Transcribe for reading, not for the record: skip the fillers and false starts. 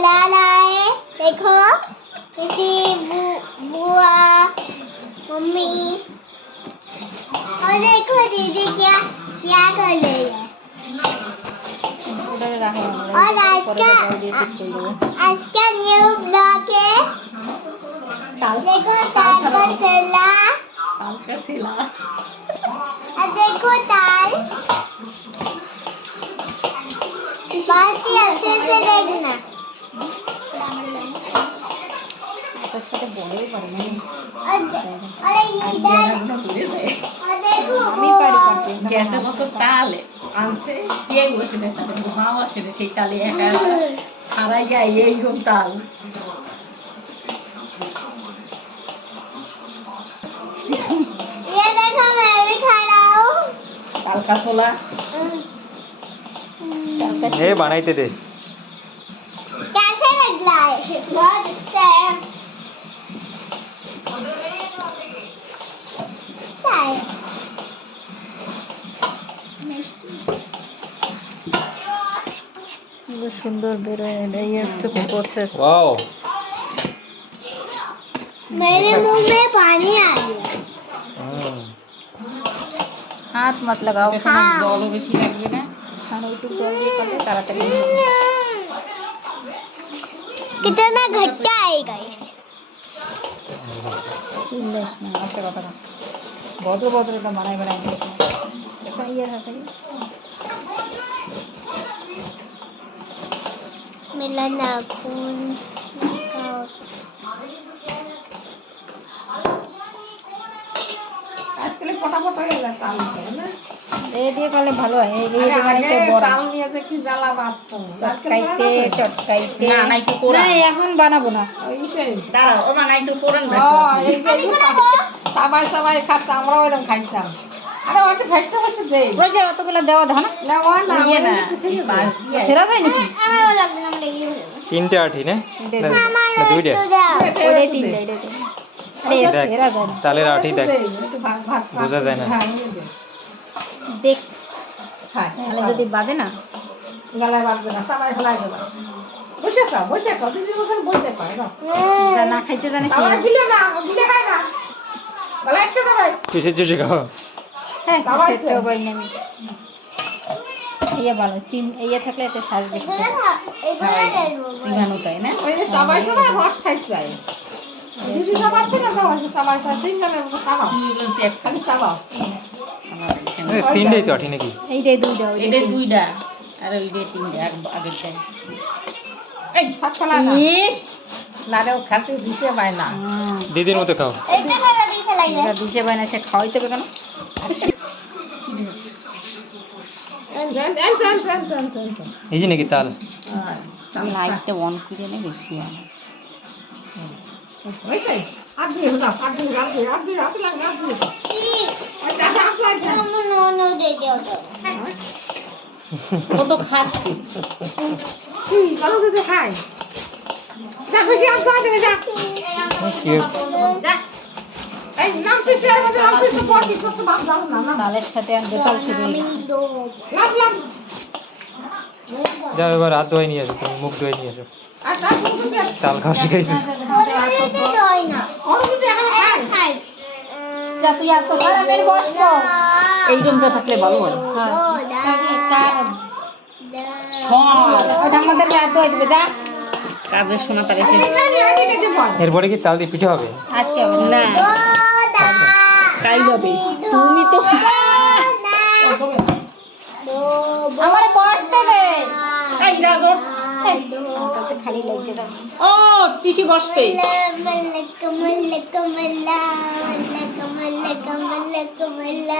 चला रहा है। देखो किसी बुआ मम्मी और देखो दीदी क्या क्या कर रही है। और आज का न्यू ब्लॉग है। देखो ताल का सिला और देखो ताल बात ही अच्छे से देखना। अरे इधर গ্যাসে বছর তাল আনছে কে বসে তাদের মা বসে সেই তালে একা হারাই যায় এইরকম তাল ये देखो मैं भी खा रहा हूँ। তাল কাসলা ए बनाइते दे कैसे लग रहा है? बहुत अच्छा है। अच्छा है। সুন্দর বেরোয় এই হচ্ছে প্রসেস वाओ मेरे मुंह में पानी आ गया। হাত মত লাগাও हाँ। জলও বেশি লাগবে না আর একটু জল দিয়ে করলে তাড়াতাড়ি कितना घट्टा आएगा ये? চিল্লাস না আস্তে কথা না ভদ্র ভদ্র এটা বানাই বানাই ऐसा ही है ऐसा ही मेरा नाखून আজকাল ফটাফট হয়ে গেল তাল না এই দিয়ে করলে ভালো হয় এই এই বানাইতে বড় তাল নিয়ে যে কি জ্বালা বাঁধতো চটকাইতে না না একটু কোরা না এখন বানাবো না ওই সেই দাঁড়াও ও বানাই একটু কোরান বাকি এই যে সবাই সবাই খাচ্ছে আমরাও এরকম খাইতাম আরে ওটা ফেস্টা ফেস্টা দে ওই যে অতগুলো দেওয়া দাও না না ওই না নিয়ে না সেরা যায় নাকি আমার লাগবে না লেগে তিনটে আঠি না না দুইটা ওই তিনটা এটা আরে সেরা যায় না তালের আঠি দেখ বোঝা যায় না দেখ তাহলে যদি বাজে না গলায় বাজবে না সবাই ফেলাই দেবে বুঝতে পারো দিদি বলছেন বলতে পারে না না খাইতে জানে কি গিলে না গিলে খাই না গলায় একটু দেবে চুষে চুষে খাও হ্যাঁ সেটা বল না ইয়া ভালো চিন ইয়া থাকলে এতে শ্বাস বেশি সিগানো তাই না ওই যে সবাই সবাই রস খাইতে চায় দিদি সবাই ছিল না সবাই সবাই সিঙ্গালে খাও খালি খাও তিনটেই তো আঠি নাকি এইটাই দুইটা এইটাই দুইটা আর ওইটাই তিনটা আগের টাই এই ভাত খালা না ইস লাড়াও খাতে দিতে পায় না দিদির মতো খাও এইটা ফেলা দিয়ে ফেলাই দে। এটা দিতে পায় না সে খাওয়াইতে হবে কেন এই যে নাকি তাল লাইটটা অন করে নে বেশি আর नो दे दो तो। ও তো খাচ্ছি তালের সাথে আর বেতাল শুরু হয়ে গেছে যাও এবার হাত ধোয়াই নিয়ে আসো তুমি মুখ ধোয়াই নিয়ে আসো তাল খাওয়া শিখাইছো तो दोई ना। खाई। যা তুই আর তো খারাপের বসবো এই রুমটা থাকলে ভালো হয় আমাদের রাত হয়ে যাবে যা কাজের শোনা তার এসে এরপরে কি তাল দিয়ে পিঠে হবে আজকে হবে না কাই হবে তুমি তো আমার বসতে দে এই রাজো খালি লাগছে ও পিসি বসতে कमल कमल कमला कमल कमल कमल